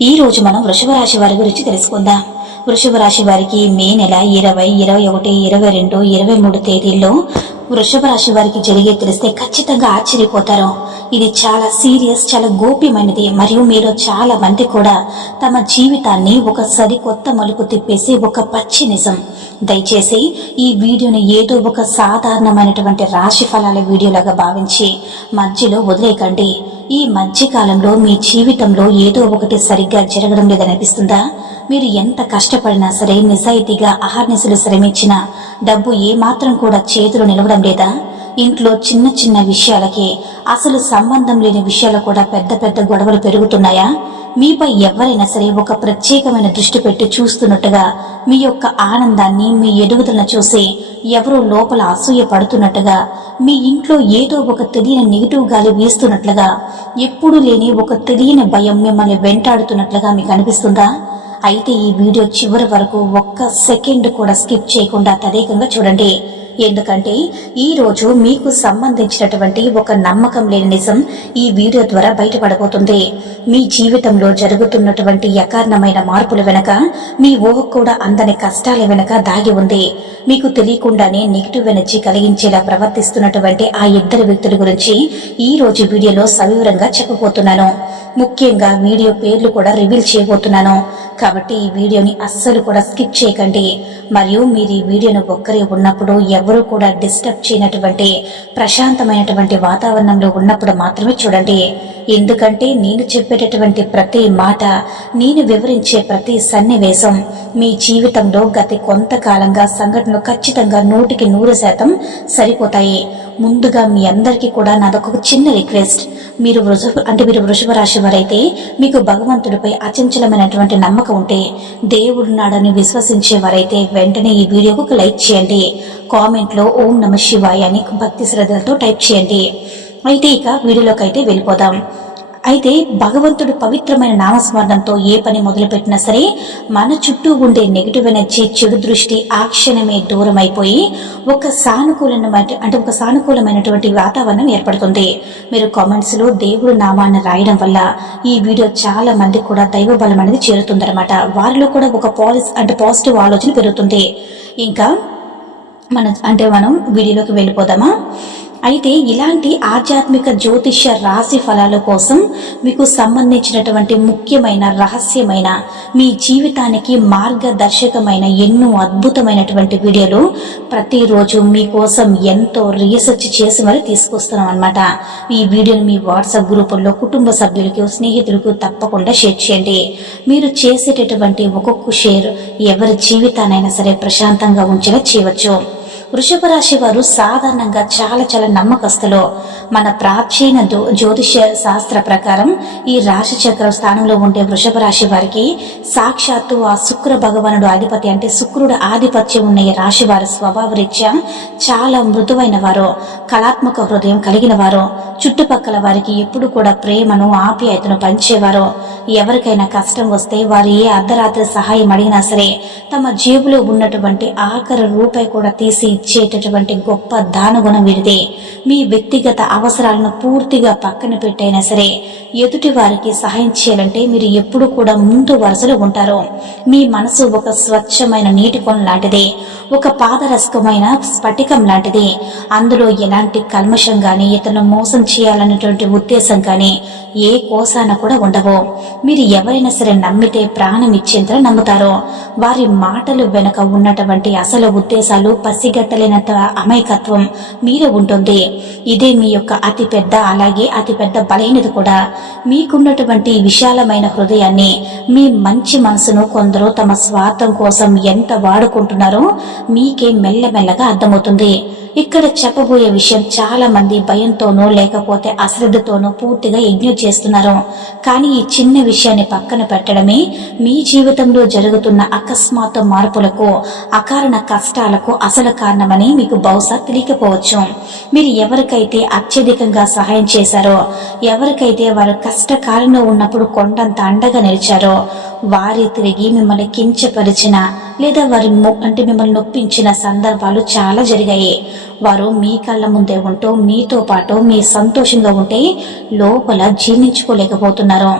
ఈ రోజు మనం వృషభ రాశి వారి గురించి తెలుసుకుందాం. వృషభ రాశి వారికి మే నెల 20, 21, 22, 23 తేదీల్లో వృషభ రాశి వారికి జరిగే తెలిస్తే ఖచ్చితంగా ఆశ్చర్యపోతారు. ఇది చాలా సీరియస్, చాలా గోప్యమైనది. మరియు మీలో చాలా మంది కూడా తమ జీవితాన్ని ఒక సరికొత్త మలుపు తిప్పేసి ఒక పచ్చి నిజం. దయచేసి ఈ వీడియోని ఏదో ఒక సాధారణమైనటువంటి రాశి ఫలాల వీడియోలాగా భావించి మధ్యలో వదిలేయకండి. ఈ మధ్యకాలంలో మీ జీవితంలో ఏదో ఒకటి సరిగ్గా జరగడం లేదనిపిస్తుందా? మీరు ఎంత కష్టపడినా సరే, నిజాయితీగా అహర్నిశలు శ్రమించినా డబ్బు ఏమాత్రం కూడా చేతులు నిలవడం లేదా? ఇంట్లో చిన్న చిన్న విషయాలకి, అసలు సంబంధం లేని విషయాలు కూడా పెద్ద పెద్ద గొడవలు పెరుగుతున్నాయా? మీపై ఎవరైనా సరే ఒక ప్రత్యేకమైన దృష్టి పెట్టి చూస్తున్నట్టుగా, మీ యొక్క ఆనందాన్ని, మీ ఎదుగుదలను చూసి ఎవరో లోపల అసూయ పడుతున్నట్టుగా, మీ ఇంట్లో ఏదో ఒక తెలియని నెగిటివ్ గాలి వీస్తున్నట్లుగా, ఎప్పుడూ లేని ఒక తెలియని భయం మిమ్మల్ని వెంటాడుతున్నట్లుగా మీకు అనిపిస్తుందా? అయితే ఈ వీడియో చివరి వరకు ఒక్క సెకండ్ కూడా స్కిప్ చేయకుండా తదేకంగా చూడండి. ఎందుకంటే ఈ రోజు మీకు సంబంధించినటువంటి ఒక నమ్మకం లేని నిజం ఈ వీడియో ద్వారా బయటపడబోతుంది. మీ జీవితంలో జరుగుతున్నటువంటి అకారణమైన మార్పుల వెనక, మీ ఊహ కూడా అందని కష్టాల వెనక దాగి ఉంది. మీకు తెలియకుండానే నెగిటివ్ ఎనర్జీ కలిగించేలా ప్రవర్తిస్తున్నటువంటి ఆ ఇద్దరు వ్యక్తుల గురించి ఈ రోజు వీడియోలో సవివరంగా చెప్పబోతున్నాను. ముఖ్యంగా వీడియో పేర్లు కూడా రివీల్ చేయబోతున్నాను. కాబట్టి ఈ వీడియోని అస్సలు కూడా స్కిప్ చేయకండి. మరియు మీరు ఈ వీడియోను ఒక్కరే ఉన్నప్పుడు, ఎవరు కూడా డిస్టర్బ్ చేయనటువంటి ప్రశాంతమైనటువంటి వాతావరణంలో ఉన్నప్పుడు మాత్రమే చూడండి. ఎందుకంటే నేను చెప్పేటటువంటి ప్రతి మాట, నేను వివరించే ప్రతి సన్నివేశం మీ జీవితంలో గత కొంతకాలంగా సంఘటనలు ఖచ్చితంగా 100% సరిపోతాయి. ముందుగా మీ అందరికీ కూడా నాదొక చిన్న రిక్వెస్ట్. మీరు వృషభ రాశి వారైతే, మీకు భగవంతుడిపై అచంచలమైనటువంటి నమ్మకం ఉంటే, దేవుడున్నాడని విశ్వసించేవారైతే వెంటనే ఈ వీడియోకు ఒక లైక్ చేయండి. కామెంట్లో ఓం నమః శివాయ అని భక్తి శ్రద్ధలతో టైప్ చేయండి. అయితే ఇక వీడియోలోకి అయితే వెళ్ళిపోదాం. అయితే భగవంతుడు పవిత్రమైన నామస్మరణంతో ఏ పని మొదలుపెట్టినా సరే, మన చుట్టూ ఉండే నెగిటివ్ ఎనర్జీ, చెడు దృష్టి ఆ క్షణమే దూరం అయిపోయి ఒక సానుకూలమైనటువంటి వాతావరణం ఏర్పడుతుంది. మీరు కామెంట్స్ లో దేవుడు నామాన్ని రాయడం వల్ల ఈ వీడియో చాలా మంది కూడా దైవ బలం అనేది చేరుతుందన్నమాట. వారిలో కూడా ఒక పాజిటివ్ ఆలోచన పెరుగుతుంది. ఇంకా మనం వీడియోలోకి వెళ్ళిపోదామా? అయితే ఇలాంటి ఆధ్యాత్మిక జ్యోతిష్య రాశి ఫలాల కోసం మీకు సంబంధించినటువంటి ముఖ్యమైన, రహస్యమైన, మీ జీవితానికి మార్గదర్శకమైన ఎన్నో అద్భుతమైనటువంటి వీడియోలు ప్రతిరోజు మీకోసం ఎంతో రీసెర్చ్ చేసి మరి తీసుకొస్తున్నాం అనమాట. ఈ వీడియోని మీ వాట్సాప్ గ్రూపుల్లో కుటుంబ సభ్యులకి, స్నేహితులకు తప్పకుండా షేర్ చేయండి. మీరు చేసేటటువంటి ఒక్కొక్క షేర్ ఎవరి జీవితానైనా సరే ప్రశాంతంగా ఉంచేలా చేయవచ్చు. వృషభ రాశి వారు సాధారణంగా చాలా చాలా నమ్మకస్తులు. మన ప్రాచీన జ్యోతిష శాస్త్ర ప్రకారం ఈ రాశి చక్ర స్థానంలో ఉండే వృషభ రాశి వారికి సాక్షాత్తు ఆ శుక్ర భగవానుడు ఆధిపత్యం, అంటే శుక్రుడు ఆధిపత్యం ఉన్న ఈ రాశి వారి స్వభావ రీత్యా చాలా మృదువైన వారు, కళాత్మక హృదయం కలిగిన వారు, చుట్టుపక్కల వారికి ఎప్పుడు కూడా ప్రేమను, ఆప్యాయతను పంచేవారు. ఎవరికైనా కష్టం వస్తే వారు ఏ అర్ధరాత్రి సహాయం అడిగినా సరే తమ జేబులో ఉన్నటువంటి ఆఖరి రూపాయి కూడా తీసి ఇచ్చేటటువంటి గొప్ప దానగుణం వీరిదే. మీ వ్యక్తిగత అవసరాలను పూర్తిగా పక్కన పెట్టైనా సరే ఎదుటి వారికి సహాయం చేయాలంటే మీరు ఎప్పుడు కూడా ముందు వరుసలో ఉంటారు. మీ మనసు ఒక స్వచ్ఛమైన నీటి కొన లాంటిది, ఒక పాదరసకమైన స్ఫటికం లాంటిది. అందులో ఎలాంటి కల్మషం గాని, ఇతను మోసం చేయాలనేటువంటి ఉద్దేశం కానీ ఏ కోసాన కూడా ఉండవు. మీరు ఎవరైనా సరే నమ్మితే ప్రాణం ఇచ్చేంత నమ్ముతారు. వారి మాటలు వెనుక ఉన్నటువంటి అసలు ఉద్దేశాలు పసిగట్టలేనంత అమాయకత్వం మీలో ఉంటుంది. ఇదే మీ యొక్క అతిపెద్ద, అలాగే అతిపెద్ద బలహీనత కూడా. మీకున్నటువంటి విశాలమైన హృదయాన్ని, మీ మంచి మనసును కొందరు తమ స్వార్థం కోసం ఎంత వాడుకుంటున్నారో మీకే మెల్లమెల్లగా అర్థమవుతుంది. ఇక్కడ చెప్పబోయే విషయం చాలా మంది భయంతోనో లేకపోతే అశ్రద్ధతోనో పూర్తిగా ఇగ్నోర్ చేస్తున్నారు. కానీ ఈ చిన్న విషయాన్ని పక్కన పెట్టడమే మీ జీవితంలో జరుగుతున్న అకస్మాత్తు మార్పులకు, అకారణ కష్టాలకు అసలు కారణమని మీకు బహుశా తెలియకపోవచ్చు. మీరు ఎవరికైతే అత్యధికంగా సహాయం చేశారో, ఎవరికైతే వారు కష్టకాలంలో ఉన్నప్పుడు కొండంత అండగా నిలిచారో, వారి తిరిగి మిమ్మల్ని కించపరిచిన లేదా వారి మిమ్మల్ని నొప్పించిన సందర్భాలు చాలా జరిగాయి. వారు మీ కళ్ళ ముందే ఉంటూ మీతో పాటు మీ సంతోషంగా ఉంటే లోపల జీర్ణించుకోలేకపోతున్నారు.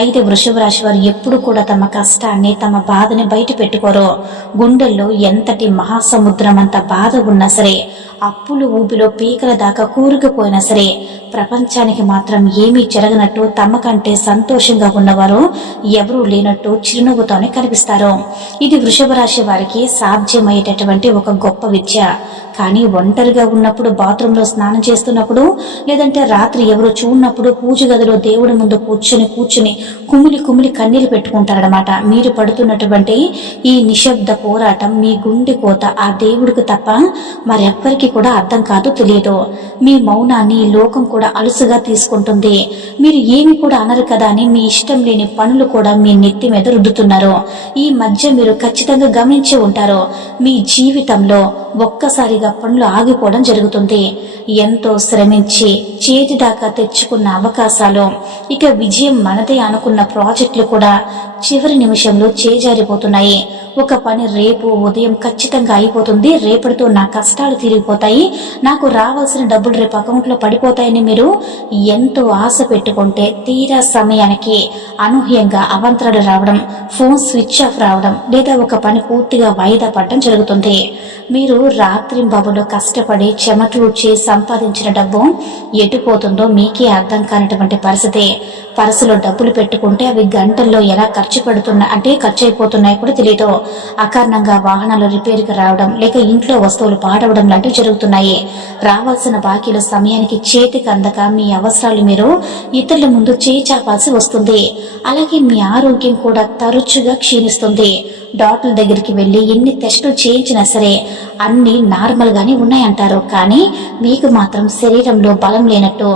అయితే వృషభ రాశి వారు ఎప్పుడు కూడా తమ కష్టాన్ని తమ బాధని బయట పెట్టుకోరు. గుండెల్లో ఎంతటి మహాసముద్రం అంత బాధ ఉన్నా సరే, అప్పులు ఊపిలో పీకల దాకా కూరుకుపోయినా సరే, ప్రపంచానికి మాత్రం ఏమీ జరగనట్టు తమకంటే సంతోషంగా ఉన్నవారు ఎవరూ లేనట్టు చిరునవ్వుతోనే కనిపిస్తారు. ఇది వృషభ రాశి వారికి సాధ్యమయ్యేటటువంటి ఒక గొప్ప విద్య. కానీ ఒంటరిగా ఉన్నప్పుడు, బాత్రూంలో స్నానం చేస్తున్నప్పుడు, లేదంటే రాత్రి ఎవరు చూడనప్పుడు పూజ గదిలో దేవుడి ముందు కూర్చుని కుమిలి కుమిలి కన్నీళ్లు పెట్టుకుంటారనమాట. మీరు పడుతున్నటువంటి ఈ నిశ్శబ్ద పోరాటం, మీ గుండె కోత ఆ దేవుడికి తప్ప మరెవ్వరికి కూడా అర్థం కాదు, తెలియదు. మీ మౌనాన్ని ఈ లోకం కూడా అలుసుగా తీసుకుంటుంది. మీరు ఏమి కూడా అనరు కదా అని మీ ఇష్టం లేని పనులు కూడా మీ నెత్తి మీద రుద్దుతున్నారు. ఈ మధ్య మీరు ఖచ్చితంగా గమనించి ఉంటారు, మీ జీవితంలో ఒక్కసారిగా పనులు ఆగిపోవడం జరుగుతుంది. ఎంతో శ్రమించి చేతి దాకా తెచ్చుకున్న అవకాశాలు, ఇక విజయం మనదే అనుకున్న ప్రాజెక్టులు కూడా చివరి నిమిషంలో చేజారిపోతున్నాయి. ఒక పని రేపు ఉదయం ఖచ్చితంగా అయిపోతుంది, రేపటితో నా కష్టాలు తీరిపోతాయి, నాకు రావాల్సిన డబ్బులు రేపు అకౌంట్లో పడిపోతాయని మీరు ఎంతో ఆశ పెట్టుకుంటే తీరా సమయానికి అనూహ్యంగా అవాంతరాలు రావడం, ఫోన్ స్విచ్ ఆఫ్ రావడం, లేదా ఒక పని పూర్తిగా వాయిదా పడడం జరుగుతుంది. మీరు రాత్రింబవలు కష్టపడి చెమటూడ్చి సంపాదించిన డబ్బు ఎటుపోతుందో మీకే అర్థం కానటువంటి పరిస్థితి. పర్సులో డబ్బులు పెట్టుకుంటే అవి గంటల్లో ఎలా ఖర్చు అయిపోతున్నాయో కూడా తెలియదు. అకారణంగా వాహనాలు రిపేర్కి రావడం, లేక ఇంట్లో వస్తువులు పాడవడం లాంటివి జరుగుతున్నాయి. రావాల్సిన బాకీలు సమయానికి చేతికి అందక మీ అవసరాలు మీరు ఇతరుల ముందు చేయి చాపాల్సి వస్తుంది. అలాగే మీ ఆరోగ్యం కూడా తరచుగా క్షీణిస్తుంది. డాక్టర్ల దగ్గరికి వెళ్ళి ఎన్ని టెస్టులు చేయించినా సరే అన్ని నార్మల్ గానే ఉన్నాయంటారు. కానీ మీకు మాత్రం శరీరంలో బలం లేనట్టు,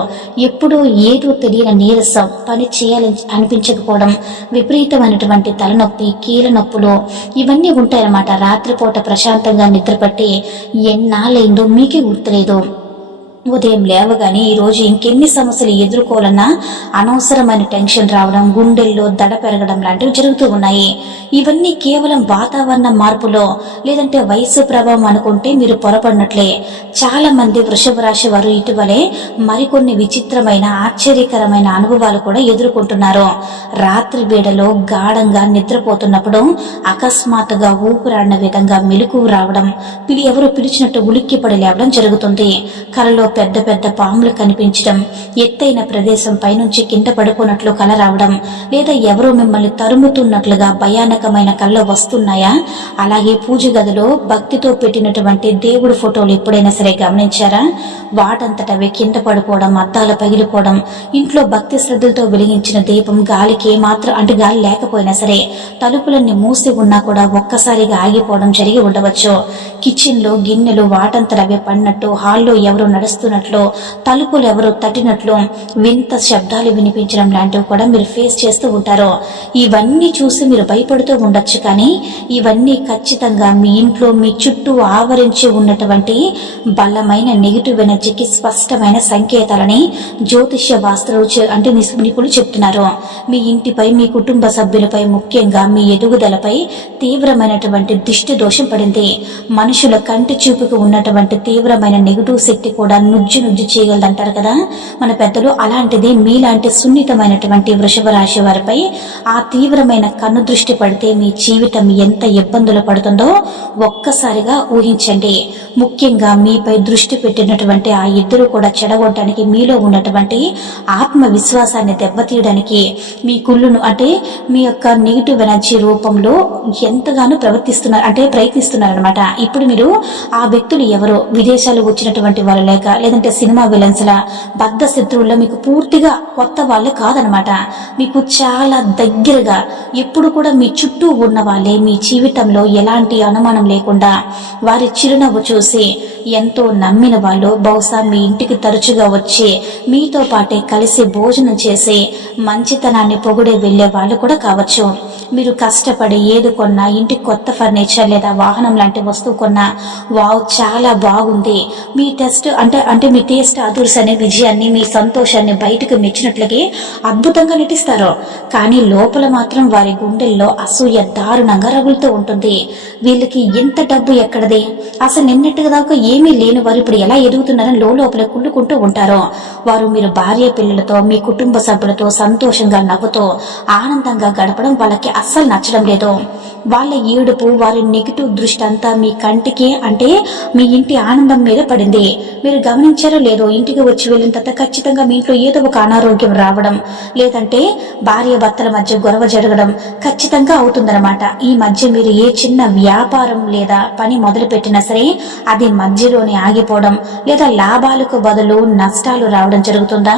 ఎప్పుడూ ఏదో తెలియని నీరసం, పని చేయాలని అనిపించకపోవడం, విపరీతమైనటువంటి తలనొప్పి, కీళ్ళ నొప్పులు ఇవన్నీ ఉంటాయన్నమాట. రాత్రిపూట ప్రశాంతంగా నిద్రపట్టి ఎన్నాళ్ళైందో మీకే గుర్తులేదు. ఉదయం లేవగానే ఈరోజు ఇంకెన్ని సమస్యలు ఎదుర్కోవాలన్నా అనవసరమైన టెన్షన్ రావడం, గుండెల్లో దడ పెరగడం లాంటివి జరుగుతూ ఉన్నాయి. ఇవన్నీ కేవలం వాతావరణ మార్పులో లేదంటే వయసు ప్రభావం అనుకుంటే మీరు పొరపడినట్లే. చాలా మంది వృషభ రాశి వారు ఇటీవలే మరికొన్ని విచిత్రమైన ఆశ్చర్యకరమైన అనుభవాలు కూడా ఎదుర్కొంటున్నారు. రాత్రి వేళలో గాఢంగా నిద్రపోతున్నప్పుడు అకస్మాత్తుగా ఊపిరాడిన విధంగా మెలకువ రావడం, ఎవరు పిలిచినట్టు ఉలిక్కిపడి లేవడం జరుగుతుంది. కలలో పెద్ద పెద్ద పాములు కనిపించడం, ఎత్తైన ప్రదేశం పైనుంచి కింద పడిపోయినట్లు కల రావడం, లేదా ఎవరో మిమ్మల్ని తరుముతున్నట్లుగా భయానకమైన కళ్ళ వస్తున్నాయా? అలాగే పూజ గదిలో భక్తితో పెట్టినటువంటి దేవుడి ఫోటోలు ఎప్పుడైనా సరే గమనించారా? వాటంతటవే కింద పడిపోవడం, అద్దాలు పగిలిపోవడం, ఇంట్లో భక్తి శ్రద్ధలతో వెలిగించిన దీపం గాలికి ఏమాత్రం గాలి లేకపోయినా సరే తలుపులన్నీ మూసి ఉన్నా కూడా ఒక్కసారిగా ఆగిపోవడం జరిగి ఉండవచ్చు. కిచెన్ లో గిన్నెలు వాటంతటవే పడినట్టు, హాల్లో ఎవరు నడుస్తున్నట్లు, తలుపులు ఎవరు తట్టినట్లు వింత శబ్దాలు వినిపించడం లాంటివి కూడా మీరు ఫేస్ చేస్తూ ఉంటారు. ఇవన్నీ చూసి మీరు భయపడుతూ ఉండొచ్చు, కానీ ఇవన్నీ ఖచ్చితంగా మీ ఇంట్లో మీ చుట్టూ ఆవరించి ఉన్నటువంటి బలమైన నెగిటివ్ ఎనర్జీకి స్పష్టమైన సంకేతాలని జ్యోతిష్య వాస్తులు నిపుణులు చెప్తున్నారు. మీ ఇంటిపై, మీ కుటుంబ సభ్యులపై, ముఖ్యంగా మీ ఎదుగుదలపై తీవ్రమైనటువంటి దిష్టి దోషం పడింది. మనుషుల కంటి చూపుకు ఉన్నటువంటి తీవ్రమైన నెగిటివ్ శక్తి కూడా నుజ్జు చేయగలదంటారు కదా మన పెద్దలు. అలాంటిది మీలాంటి సున్నితమైనటువంటి వృషభ రాశి వారిపై ఆ తీవ్రమైన కన్ను దృష్టి పడితే మీ జీవితం ఎంత ఇబ్బందులు పడుతుందో ఒక్కసారిగా ఊహించండి. ముఖ్యంగా మీపై దృష్టి పెట్టినటువంటి ఆ ఇద్దరు కూడా చెడగొట్టడానికి, మీలో ఉన్నటువంటి ఆత్మవిశ్వాసాన్ని దెబ్బతీయడానికి, మీ కుళ్ళును మీ యొక్క నెగిటివ్ ఎనర్జీ రూపంలో ఎంతగానో ప్రయత్నిస్తున్నారనమాట. ఇప్పుడు మీరు ఆ వ్యక్తులు ఎవరో విదేశాలు వచ్చినటువంటి వాళ్ళు లేదంటే సినిమా విలన్స్ లా బద్ధ శత్రువుల్లో మీకు పూర్తిగా కొత్త వాళ్ళు కాదనమాట. మీకు చాలా దగ్గరగా ఎప్పుడు కూడా మీ చుట్టూ ఉన్న వాళ్ళే. మీ జీవితంలో ఎలాంటి అనుమానం లేకుండా వారి చిరునవ్వు చూసి ఎంతో నమ్మిన వాళ్ళు, బహుశా మీ ఇంటికి తరచుగా వచ్చి మీతో పాటే కలిసి భోజనం చేసి మంచితనాన్ని పొగిడే వెళ్లే వాళ్ళు కూడా కావచ్చు. మీరు కష్టపడి ఏది కొన్నా, ఇంటికి కొత్త ఫర్నిచర్ లేదా వాహనం లాంటి వస్తువు కొన్నా, వావ్ చాలా బాగుంది, మీ అంటే మీ టేస్ట్ అదుర్స్ అనే విజయాన్ని, మీ సంతోషాన్ని బయటకు మెచ్చినట్లుగే అద్భుతంగా నటిస్తారు. కానీ లోపల మాత్రం వారి గుండెల్లో అసూయ దారుణంగా రగులుతూ ఉంటుంది. వీళ్ళకి ఇంత డబ్బు ఎక్కడది, అసలు నిన్నట్టుగా దాకా ఏమీ లేని వారు ఇప్పుడు ఎలా ఎదుగుతున్నారని లోపల కుళ్ళుకుంటూ ఉంటారో. వారు మీరు భార్య పిల్లలతో, మీ కుటుంబ సభ్యులతో సంతోషంగా నవ్వుతూ ఆనందంగా గడపడం వాళ్ళకి అస్సలు నచ్చడం లేదు. వాళ్ళ ఏడుపు, వారి నెగిటివ్ దృష్టి అంతా మీ కంటికి అంటే మీ ఇంటి ఆనందం మీద పడింది. మీరు గమనించారో లేదో, ఇంటికి వచ్చి వెళ్ళిన తర్వాత ఖచ్చితంగా మీ ఇంట్లో ఏదో ఒక అనారోగ్యం రావడం, లేదంటే భార్య భర్తల మధ్య గొడవ జరగడం ఖచ్చితంగా అవుతుందన్నమాట. ఈ మధ్య మీరు ఏ చిన్న వ్యాపారం లేదా పని మొదలు పెట్టినా సరే అది మధ్యలోనే ఆగిపోవడం, లేదా లాభాలకు బదులు నష్టాలు రావడం జరుగుతుందా?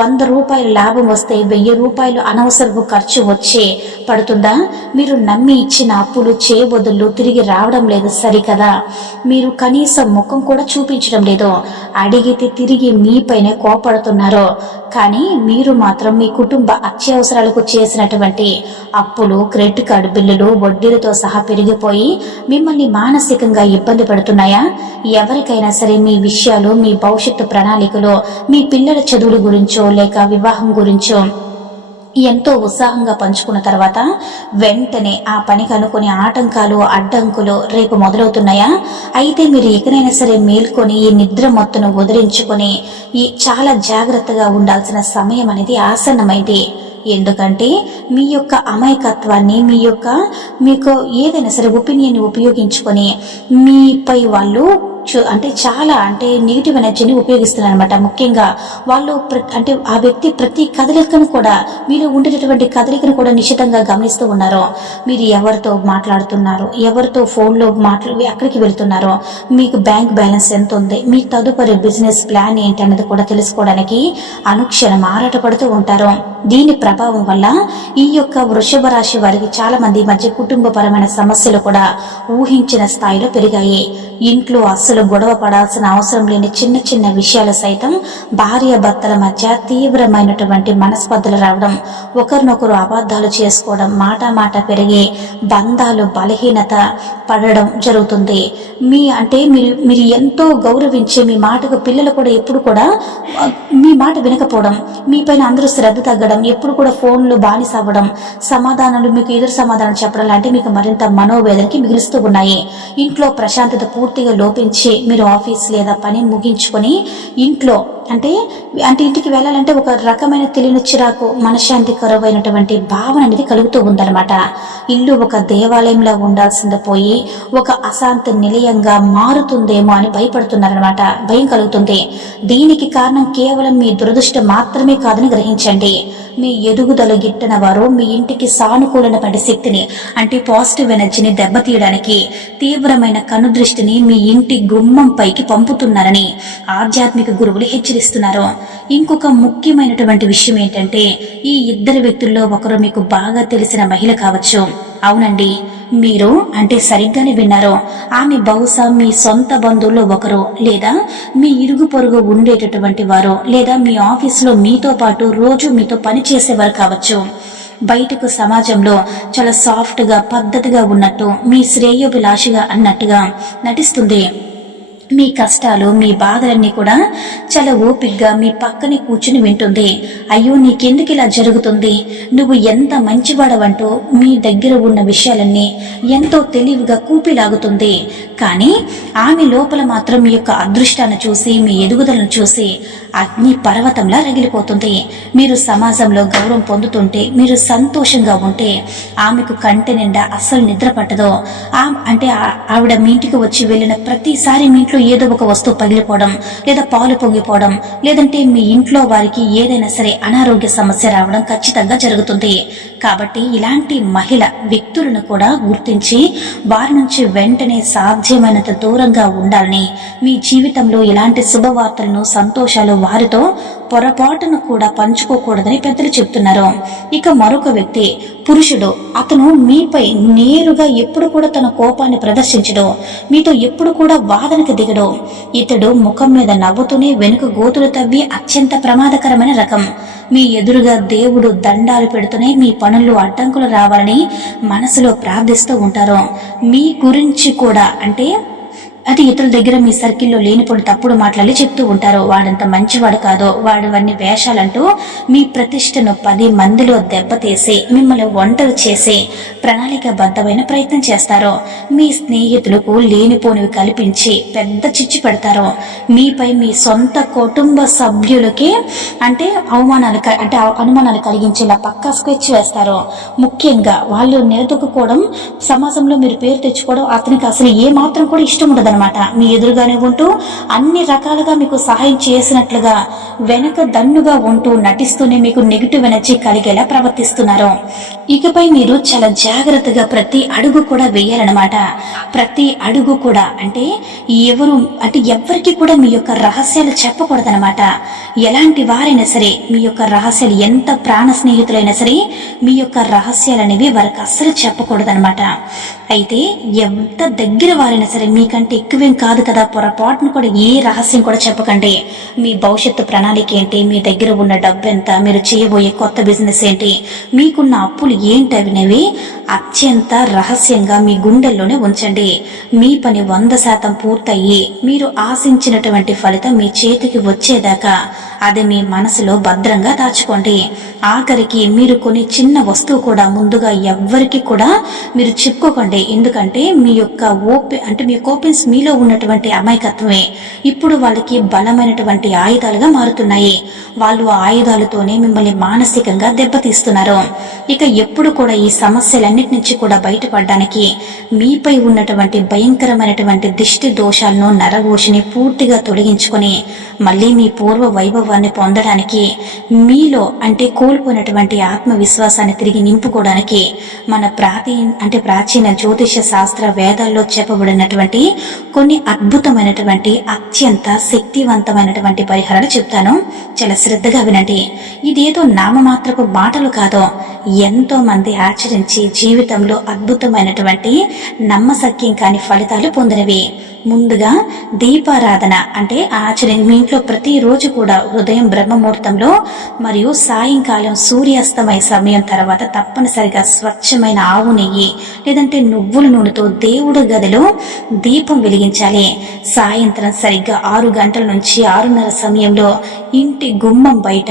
100 రూపాయలు లాభం వస్తే 1000 రూపాయలు అనవసరపు ఖర్చు వచ్చే పడుతుందా? మీరు నమ్మి ఇచ్చిన అప్పులు చేయబదులు తిరిగి రావడం లేదు సరికదా? మీరు కనీసం ముఖం కూడా చూపించడం లేదు. అడిగితే తిరిగి మీపైనే కోపడుతున్నారు. కానీ మీరు మాత్రం మీ కుటుంబ అత్యవసరాలకు చేసినటువంటి అప్పులు, క్రెడిట్ కార్డు బిల్లులు వడ్డీలతో సహా పెరిగిపోయి మిమ్మల్ని మానసికంగా ఇబ్బంది పెడుతున్నాయా? ఎవరికైనా సరే మీ విషయాలు, మీ భవిష్యత్తు ప్రణాళికలో, మీ పిల్లల చదువుల గురించో లేక వివాహం గురించో ఎంతో ఉత్సాహంగా పంచుకున్న తర్వాత వెంటనే ఆ పనికి అనుకునే ఆటంకాలు, అడ్డంకులు రేపు మొదలవుతున్నాయా? అయితే మీరు ఎక్కడైనా సరే మేల్కొని ఈ నిద్ర మొత్తును వదిలించుకొని ఈ చాలా జాగ్రత్తగా ఉండాల్సిన సమయం అనేది ఆసన్నమైంది. ఎందుకంటే మీ యొక్క అమాయకత్వాన్ని, మీకు ఏదైనా సరే ఒపీనియన్ ఉపయోగించుకొని మీపై వాళ్ళు చాలా నెగిటివ్ ఎనర్జీని ఉపయోగిస్తున్నారు అనమాట. ముఖ్యంగా వాళ్ళు ఆ వ్యక్తి ప్రతి కదలికను కూడా, మీరు ఉండేటటువంటి కదలికను కూడా నిశ్చితంగా గమనిస్తూ ఉన్నారు. మీరు ఎవరితో మాట్లాడుతున్నారు, ఎవరితో ఫోన్లో ఎక్కడికి వెళ్తున్నారో, మీకు బ్యాంక్ బ్యాలెన్స్ ఎంత ఉంది, మీ తదుపరి బిజినెస్ ప్లాన్ ఏంటన్నది కూడా తెలుసుకోవడానికి అనుక్షణం ఆరాటపడుతూ ఉంటారు. దీని ప్రభావం వల్ల ఈ యొక్క వృషభ రాశి వారికి చాలా మంది మధ్య కుటుంబపరమైన సమస్యలు కూడా ఊహించిన స్థాయిలో పెరిగాయి. ఇంట్లో అస్సలు గొడవ పడాల్సిన అవసరం లేని చిన్న చిన్న విషయాలు సైతం భార్య భర్తల మధ్య తీవ్రమైనటువంటి మనస్పర్ధలు రావడం, ఒకరినొకరు అబద్ధాలు చేసుకోవడం, మాట పెరిగి బంధాలు బలహీనత పడడం జరుగుతుంది. మీరు ఎంతో గౌరవించే మీ మాటకు పిల్లలు కూడా ఎప్పుడు కూడా మీ మాట వినకపోవడం, మీపైన అందరూ శ్రద్ధ తగ్గడం, ఎప్పుడు కూడా ఫోన్లు బానిస అవ్వడం, సమాధానాలు మీకు ఎదురు సమాధానం చెప్పడం లాంటివి మీకు మరింత మనోవేదనకి మిగులుస్తూ ఉన్నాయి. ఇంట్లో ప్రశాంతత పూర్తిగా లోపించి మీరు ఆఫీస్ లేదా పని ముగించుకొని ఇంట్లో ఇంటికి వెళ్ళాలంటే ఒక రకమైన తెలియని చిరాకు, మనశ్శాంతి కరువైనటువంటి భావన అనేది కలుగుతూ ఉందన్నమాట. ఇల్లు ఒక దేవాలయంలో ఉండాల్సింది పోయి ఒక అశాంతి నిలయంగా మారుతుందేమో అని భయపడుతున్నారనమాట. భయం కలుగుతుంది. దీనికి కారణం కేవలం మీ దురదృష్టం మాత్రమే కాదని గ్రహించండి. మీ ఎదుగుదల గిట్టిన వారు మీ ఇంటికి సానుకూలమైన శక్తిని పాజిటివ్ ఎనర్జీని దెబ్బతీయడానికి తీవ్రమైన కనుదృష్టిని మీ ఇంటి గుమ్మం పైకి పంపుతున్నారని ఆధ్యాత్మిక గురువులు హెచ్చరిస్తున్నారు. ఇంకొక ముఖ్యమైనటువంటి విషయం ఏంటంటే, ఈ ఇద్దరు వ్యక్తుల్లో ఒకరు మీకు బాగా తెలిసిన మహిళ కావచ్చు. అవునండి, మీరు సరిగ్గానే విన్నారు. ఆమె బహుశా మీ సొంత బంధువుల్లో ఒకరు, లేదా మీ ఇరుగు పొరుగు ఉండేటటువంటి వారు, లేదా మీ ఆఫీసులో మీతో పాటు రోజు మీతో పని చేసేవారు కావచ్చు. బయటకు సమాజంలో చాలా సాఫ్ట్ గా, పద్ధతిగా ఉన్నట్టు, మీ శ్రేయోభిలాషిగా అన్నట్టుగా నటిస్తుంది. మీ కష్టాలు, మీ బాధలన్నీ కూడా చాలా ఓపిగ్గా మీ పక్కనే కూర్చుని వింటుంది. అయ్యో నీకెందుకు ఇలా జరుగుతుంది, నువ్వు ఎంత మంచివాడవంటూ మీ దగ్గర ఉన్న విషయాలన్నీ ఎంతో తెలివిగా కూపిలాగుతుంది. కానీ ఆమె లోపల మాత్రం మీ యొక్క అదృష్టాన్ని చూసి, మీ ఎదుగుదలను చూసి అగ్ని పర్వతంలా రగిలిపోతుంది. మీరు సమాజంలో గౌరవం పొందుతుంటే, మీరు సంతోషంగా ఉంటే ఆమెకు కంటి నిండా అస్సలు నిద్ర పట్టదు. ఆవిడ మీ ఇంటికి వచ్చి వెళ్ళిన ప్రతిసారి మీ ఇంట్లో ఏదో ఒక వస్తువు పగిలిపోవడం, లేదా పాలు పొంగిపోవడం, లేదంటే మీ ఇంట్లో వారికి ఏదైనా సరే అనారోగ్య సమస్య రావడం ఖచ్చితంగా జరుగుతుంది. కాబట్టి ఇలాంటి మహిళ వ్యక్తులను కూడా గుర్తించి వారి నుంచి వెంటనే సాధ్యమైనంత దూరంగా ఉండాలని, మీ జీవితంలో ఇలాంటి శుభవార్తలను, సంతోషాలు వారితో పొరపాటును కూడా పంచుకోకూడదని పెద్దలు చెప్తున్నారు. ఇక మరొక వ్యక్తి పురుషుడు. అతను మీపై నేరుగా ఎప్పుడు కూడా తన కోపాన్ని ప్రదర్శించడు, మీతో ఎప్పుడు కూడా వాదనకు దిగడు. ఇతడు ముఖం మీద నవ్వుతూనే వెనుక గోతులు తవ్వి అత్యంత ప్రమాదకరమైన రకం. మీ ఎదురుగా దేవుడు దండాలు పెడుతూనే మీ పనుల్లో అడ్డంకులు రావాలని మనసులో ప్రార్థిస్తూ ఉంటారు. మీ గురించి కూడా అంటే అది ఇతరుల దగ్గర మీ సర్కిల్లో లేనిపోని తప్పుడు మాటలు చెప్తూ ఉంటారు. వాడంత మంచివాడు కాదో, వాడు అన్ని వేషాలంటూ మీ ప్రతిష్టను 10 మందిలో దెబ్బతీసి మిమ్మల్ని ఒంటరి చేసి ప్రణాళికాబద్ధమైన ప్రయత్నం చేస్తారు. మీ స్నేహితులకు లేనిపోనివి కల్పించి పెద్ద చిచ్చు పెడతారు. మీపై మీ సొంత కుటుంబ సభ్యులకి అనుమానాలు కలిగించేలా పక్కా స్కెచ్ వేస్తారు. ముఖ్యంగా వాళ్ళు నిలదొక్కుకోవడం, సమాజంలో మీరు పేరు తెచ్చుకోవడం అతనికి అసలు ఏ మాత్రం కూడా ఇష్టం ఉండదు అనమాట. మీ ఎదురుగానే ఉంటూ అన్ని రకాలుగా మీకు సహాయం చేసినట్లుగా వెనక దన్నుగా ఉంటూ నటిస్తూనే మీకు నెగిటివ్ ఎనర్జీ కలిగేలా ప్రవర్తిస్తున్నారు. ఇకపై మీరు చాలా జాగ్రత్తగా ప్రతి అడుగు కూడా వేయాలన్నమాట. ప్రతి అడుగు కూడా ఎవరికి కూడా మీ యొక్క రహస్యాలు చెప్పకూడదనమాట. ఎలాంటి వారైనా సరే, మీ యొక్క రహస్యాలు ఎంత ప్రాణ స్నేహితులైనా సరే మీ యొక్క రహస్యాలనేవి వారికి అస్సలు చెప్పకూడదనమాట. అయితే ఎంత దగ్గర వారైనా సరే, మీకంటే ఎక్కువేం కాదు కదా, పొరపాటును కూడా ఏ రహస్యం కూడా చెప్పకండి. మీ భవిష్యత్తు ప్రణాళిక ఏంటి, మీ దగ్గర ఉన్న డబ్బు ఎంత, మీరు చేయబోయే కొత్త బిజినెస్ ఏంటి, మీకున్న అప్పులు ఏంటవినవి అత్యంత రహస్యంగా మీ గుండెల్లోనే ఉంచండి. మీ పని 100% పూర్తయ్యి మీరు ఆశించినటువంటి ఫలితం మీ చేతికి వచ్చేదాకా అది మీ మనసులో భద్రంగా దాచుకోండి. ఆఖరికి మీరు కొన్ని చిన్న వస్తువు కూడా ముందుగా ఎవ్వరికి కూడా మీరు చెప్పుకోకండి. ఎందుకంటే మీ యొక్క ఓపెన్స్ మీలో ఉన్నటువంటి అమాయకత్వమే ఇప్పుడు వాళ్ళకి బలమైనటువంటి ఆయుధాలుగా మారుతున్నాయి. వాళ్ళు ఆ ఆయుధాలతోనే మిమ్మల్ని మానసికంగా దెబ్బతీస్తున్నారు. ఇక ఎప్పుడు కూడా ఈ సమస్యలన్నిటి నుంచి కూడా బయటపడడానికి మీపై ఉన్నటువంటి భయంకరమైనటువంటి దిష్టి దోషాలను, నరఘోషని పూర్తిగా తొలగించుకొని మళ్ళీ మీ పూర్వ వైభవాన్ని పొందడానికి, మీలో కోల్పోయినటువంటి ఆత్మవిశ్వాసాన్ని తిరిగి నింపుకోవడానికి మన ప్రాచీన జ్యోతిష శాస్త్ర వేదాల్లో చెప్పబడినటువంటి కొన్ని అద్భుతమైనటువంటి అత్యంత శక్తివంతమైనటువంటి పరిహారాలు చెప్తాను. చాలా శ్రద్ధగా వినండి. ఇదేదో నామమాత్రపు మాటలు కాదో, ఎంతో మంది ఆచరించి జీవితంలో అద్భుతమైనటువంటి నమ్మశక్యం కాని ఫలితాలు పొందినవి. ముందుగా దీపారాధన మీ ఇంట్లో ప్రతిరోజు కూడా ఉదయం బ్రహ్మముహూర్తంలో మరియు సాయంకాలం సూర్యాస్తమయ సమయం తర్వాత తప్పనిసరిగా స్వచ్ఛమైన ఆవు నెయ్యి లేదంటే నువ్వుల నూనెతో దేవుడి గదిలో దీపం వెలిగించాలి. సాయంత్రం సరిగ్గా 6 గంటల నుంచి 6:30 సమయంలో ఇంటి గుమ్మం బయట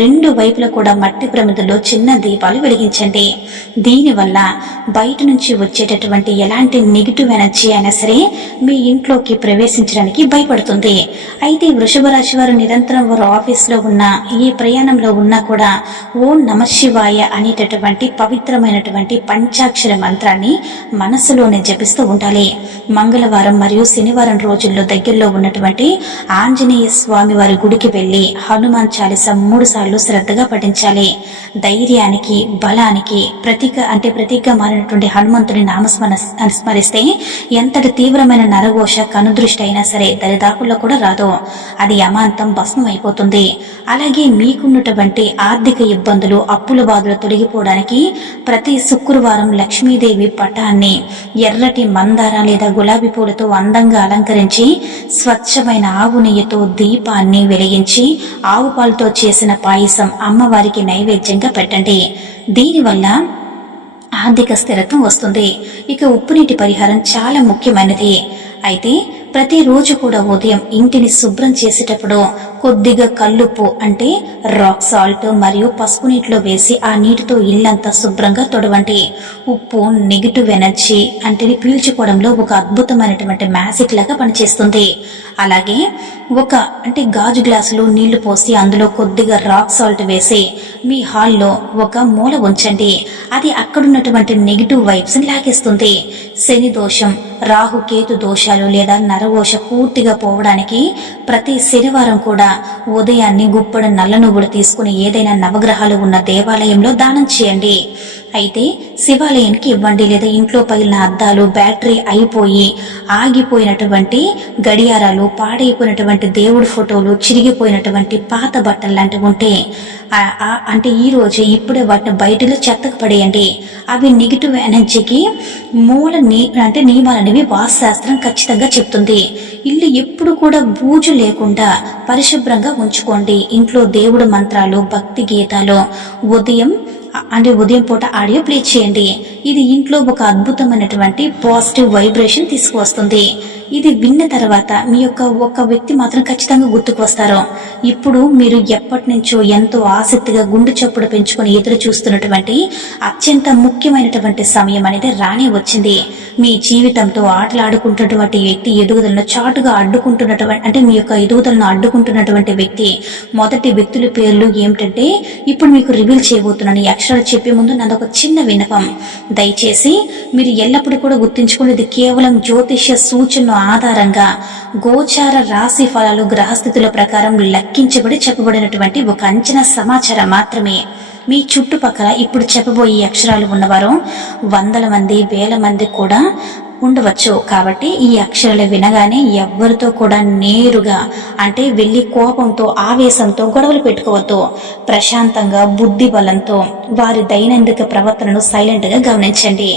2 వైపులా కూడా మట్టి ప్రమిదలో చిన్న దీపాలు వెలిగించండి. దీనివల్ల బయట నుంచి వచ్చేటటువంటి ఎలాంటి నెగిటివ్ ఎనర్జీ అయినా సరే మీ ఇంట్లోకి ప్రవేశించడానికి భయపడుతుంది. అయితే వృషభ రాశి వారు నిరంతరం వారు ఆఫీస్లో ఉన్నా, ఏ ప్రయాణంలో ఉన్నా కూడా ఓం నమఃశివాయ అనేటటువంటి పవిత్రమైనటువంటి పంచాక్షర మంత్రాన్ని మనసులోనే జపిస్తూ ఉండాలి. మంగళవారం మరియు శనివారం రోజుల్లో దగ్గరలో ఉన్నటువంటి ఆంజనేయ స్వామి వారి గుడికి వెళ్లి హనుమాన్ చాలీస 3 సార్లు శ్రద్ధగా పఠించాలి. ధైర్యానికి, బలానికి ప్రతీకగా మారినటువంటి హనుమంతుని స్మరిస్తే ఎంతటి తీవ్రమైన నరఘోష, కనుదృష్టి అయినా సరే దరిదాపుల్లో కూడా రాదు. అది అమాంతం భస్మం అయిపోతుంది. అలాగే మీకున్నటువంటి ఆర్థిక ఇబ్బందులు, అప్పుల బాధలు తొలగిపోవడానికి ప్రతి శుక్రవారం లక్ష్మీదేవి పటాన్ని ఎర్రటి మందార లేదా గులాబీ పూలతో అందంగా అలంకరించి స్వచ్ఛమైన ఆవు నెయ్యితో దీపాన్ని వెలిగించి ఆవు పాలతో చేసిన పాయసం అమ్మవారికి నైవేద్యంగా పెట్టండి. దీనివల్ల ఆర్థిక స్థిరత్వం వస్తుంది. ఇక ఉప్పునీటి పరిహారం చాలా ముఖ్యమైనది. అయితే ప్రతిరోజు కూడా ఉదయం ఇంటిని శుభ్రం చేసేటప్పుడు కొద్దిగా కల్లుప్పు రాక్ సాల్ట్ మరియు పసుపు నీటిలో వేసి ఆ నీటితో ఇల్లంతా శుభ్రంగా తొడవండి. ఉప్పు నెగిటివ్ ఎనర్జీ పీల్చుకోవడంలో ఒక అద్భుతమైనటువంటి మ్యాజిక్ లాగా పనిచేస్తుంది. అలాగే ఒక గాజు గ్లాసులో నీళ్లు పోసి అందులో కొద్దిగా రాక్ సాల్ట్ వేసి మీ హాల్లో ఒక మూల ఉంచండి. అది అక్కడున్నటువంటి నెగిటివ్ వైబ్స్ ని లాగేస్తుంది. శని దోషం, రాహు కేతు దోషాలు లేదా నరఘోష పూర్తిగా పోవడానికి ప్రతి శనివారం కూడా ఉదయాన్నే గుప్పడు నల్ల నువ్వులు తీసుకుని ఏదైనా నవగ్రహాలు ఉన్న దేవాలయంలో దానం చేయండి. అయితే శివాలయానికి ఇవ్వండి, లేదా ఇంట్లో పగిలిన అద్దాలు, బ్యాటరీ అయిపోయి ఆగిపోయినటువంటి గడియారాలు, పాడైపోయినటువంటి దేవుడి ఫోటోలు, చిరిగిపోయినటువంటి పాత బట్టలు లాంటివి ఉంటే అంటే ఈ రోజు ఇప్పుడే వాటిని బయటలో చెత్తకు పడేయండి. అవి నెగిటివ్ ఎనర్జీకి అంటే నియమాలనేవి వాస్తుశాస్త్రం ఖచ్చితంగా చెప్తుంది. ఇల్లు ఎప్పుడు కూడా బూజు లేకుండా పరిశుభ్రంగా ఉంచుకోండి. ఇంట్లో దేవుడు మంత్రాలు, భక్తి గీతాలు ఉదయం పూట ఆడియో ప్లే చేయండి. ఇది ఇంట్లో ఒక అద్భుతమైనటువంటి పాజిటివ్ వైబ్రేషన్ తీసుకువస్తుంది. ఇది విన్న తర్వాత మీ ఒక వ్యక్తి మాత్రం ఖచ్చితంగా గుర్తుకు వస్తారు. ఇప్పుడు మీరు ఎప్పటి నుంచో ఎంతో ఆసక్తిగా గుండె చప్పుడు పెంచుకొని ఎదురు చూస్తున్నటువంటి అత్యంత ముఖ్యమైనటువంటి సమయం అనేది రానే వచ్చింది. మీ జీవితంతో ఆటలాడుకుంటున్నటువంటి వ్యక్తి ఎదుగుదలను చాటుగా అడ్డుకుంటున్నటువంటి మీ యొక్క ఎదుగుదలను అడ్డుకుంటున్నటువంటి వ్యక్తి మొదటి వ్యక్తుల పేర్లు ఏమిటంటే ఇప్పుడు మీకు రివీల్ చేయబోతున్నాను. ఈ అక్షరాలు చెప్పే ముందు నాదొక చిన్న విన్నపం. దయచేసి మీరు ఎల్లప్పుడూ కూడా గుర్తుంచుకునేది కేవలం జ్యోతిష్య సూచన ఆధారంగా గోచార రాశి ఫలాలు గ్రహస్థితుల ప్రకారం లెక్కించబడి చెప్పబడినటువంటి ఒక అంచనా సమాచారం మాత్రమే. మీ చుట్టుపక్కల ఇప్పుడు చెప్పబోయే అక్షరాలు ఉన్నవారు వందల మంది, వేల మంది కూడా ఉండవచ్చు. కాబట్టి ఈ అక్షరాలు వినగానే ఎవ్వరితో కూడా నేరుగా వెళ్ళి కోపంతో, ఆవేశంతో గొడవలు పెట్టుకోవద్దు. ప్రశాంతంగా, బుద్ధి బలంతో వారి దైనందిక ప్రవర్తనను సైలెంట్ గా గమనించండి.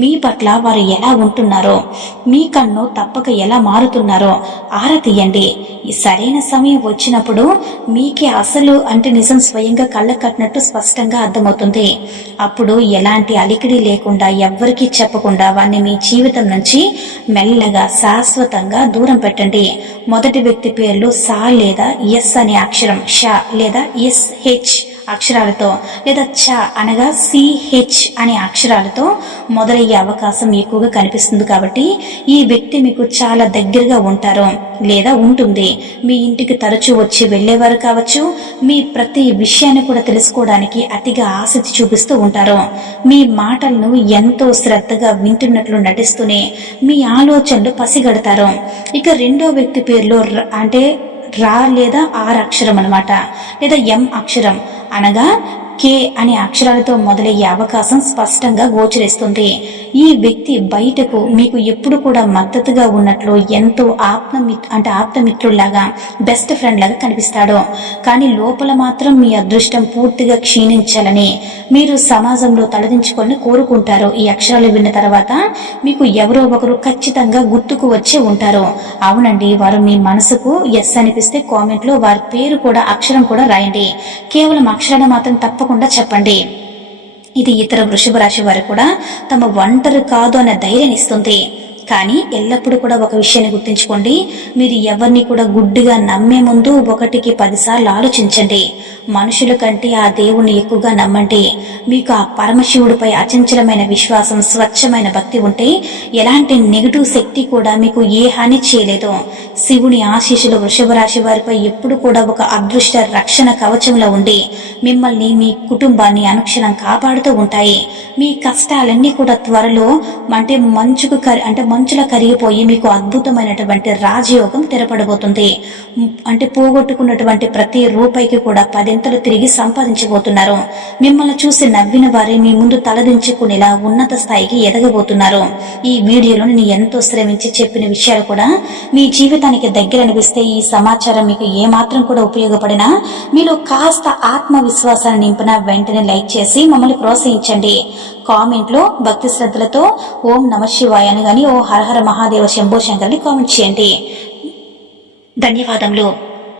మీ పట్ల వారు ఎలా ఉంటున్నారో, మీ కన్ను తప్పక ఎలా మారుతున్నారో ఆరా తీయండి. ఈ సరైన సమయం వచ్చినప్పుడు మీకే అసలు నిజం స్వయంగా కళ్ళ కట్టినట్టు స్పష్టంగా అర్థమవుతుంది. అప్పుడు ఎలాంటి అలికిడి లేకుండా, ఎవ్వరికీ చెప్పకుండా వారిని మీ జీవితం నుంచి మెల్లగా శాశ్వతంగా దూరం పెట్టండి. మొదటి వ్యక్తి పేర్లు సా లేదా ఎస్ అనే అక్షరం, ష లేదా SH అక్షరాలతో, లేదా చ అనగా CH అనే అక్షరాలతో మొదలయ్యే అవకాశం ఎక్కువగా కనిపిస్తుంది. కాబట్టి ఈ వ్యక్తి మీకు చాలా దగ్గరగా ఉంటారు లేదా ఉంటుంది. మీ ఇంటికి తరచూ వచ్చి వెళ్లేవారు కావచ్చు. మీ ప్రతి విషయాన్ని కూడా తెలుసుకోవడానికి అతిగా ఆసక్తి చూపిస్తూ ఉంటారు. మీ మాటలను ఎంతో శ్రద్ధగా వింటున్నట్లు నటిస్తూనే మీ ఆలోచనలు పసిగడతారు. ఇక రెండో వ్యక్తి పేర్లు రా లేదా ఆర్ అక్షరం అన్నమాట, లేదా M అక్షరం అనగా కే అనే అక్షరాలతో మొదలయ్యే అవకాశం స్పష్టంగా గోచరిస్తుంది. ఈ వ్యక్తి బయటకు మీకు ఎప్పుడు కూడా మద్దతుగా ఉన్నట్లు, ఎంతో ఆప్తమిత్రుల్లాగా, బెస్ట్ ఫ్రెండ్ లాగా కనిపిస్తాడు. కానీ లోపల మాత్రం మీ అదృష్టం పూర్తిగా క్షీణించాలని మీరు సమాజంలో తలదించుకొని కోరుకుంటారు. ఈ అక్షరాలు విన్న తర్వాత మీకు ఎవరో ఒకరు ఖచ్చితంగా గుర్తుకు వచ్చే ఉంటారు. అవునండి, వారు మీ మనసుకు ఎస్ అనిపిస్తే కామెంట్ లో వారి పేరు కూడా, అక్షరం కూడా రాయండి. కేవలం అక్షరాన్ని మాత్రం తప్పకుండా చెప్పండి. ఇది ఇతర వృషభ రాశి వారు కూడా తమ ఒంటరి కాదు అనే ధైర్యాన్ని ఇస్తుంది. కానీ ఎల్లప్పుడూ కూడా ఒక విషయాన్ని గుర్తుంచుకోండి. మీరు ఎవరిని కూడా గుడ్డిగా నమ్మే ముందు 1కి 10 సార్లు ఆలోచించండి. మనుషుల కంటే ఆ దేవుణ్ణి ఎక్కువగా నమ్మండి. మీకు ఆ పరమశివుడిపై అచంచలమైన విశ్వాసం, స్వచ్ఛమైన భక్తి ఉంటే ఎలాంటి నెగిటివ్ శక్తి కూడా మీకు ఏ హాని చేయలేదు. శివుని ఆశీస్సులు వృషభ రాశి వారిపై ఎప్పుడు కూడా ఒక అదృష్ట రక్షణ కవచంలో ఉండి మిమ్మల్ని, మీ కుటుంబాన్ని అనుక్షణం కాపాడుతూ ఉంటాయి. మీ కష్టాలన్నీ కూడా త్వరలో మంచులా కరిగిపోయి మీకు అద్భుతమైనటువంటి రాజయోగం తెరపడబోతుంది. పోగొట్టుకున్నటువంటి ప్రతి రూపాయికి కూడా 10 తిరిగి సంపాదించబోతున్నారు. మిమ్మల్ని చూసి నవ్విన వారే మీ ముందు తలదించుకునేలా ఉన్నత స్థాయికి ఎదగబోతున్నారు. ఈ వీడియోలో నేను ఎంతో శ్రమించి చెప్పిన విషయాలు కూడా మీ జీవితానికి దగ్గర అనిపిస్తే, ఈ సమాచారం మీకు ఏమాత్రం కూడా ఉపయోగపడినా, మీలో కాస్త ఆత్మవిశ్వాసాన్ని నింపిన వెంటనే లైక్ చేసి మమ్మల్ని ప్రోత్సహించండి. కామెంట్ లో భక్తి శ్రద్ధలతో ఓం నమ శివాయ అని గాని, ఓ హర హర మహాదేవ శంభో శంకర్ని కామెంట్ చేయండి. ధన్యవాదములు.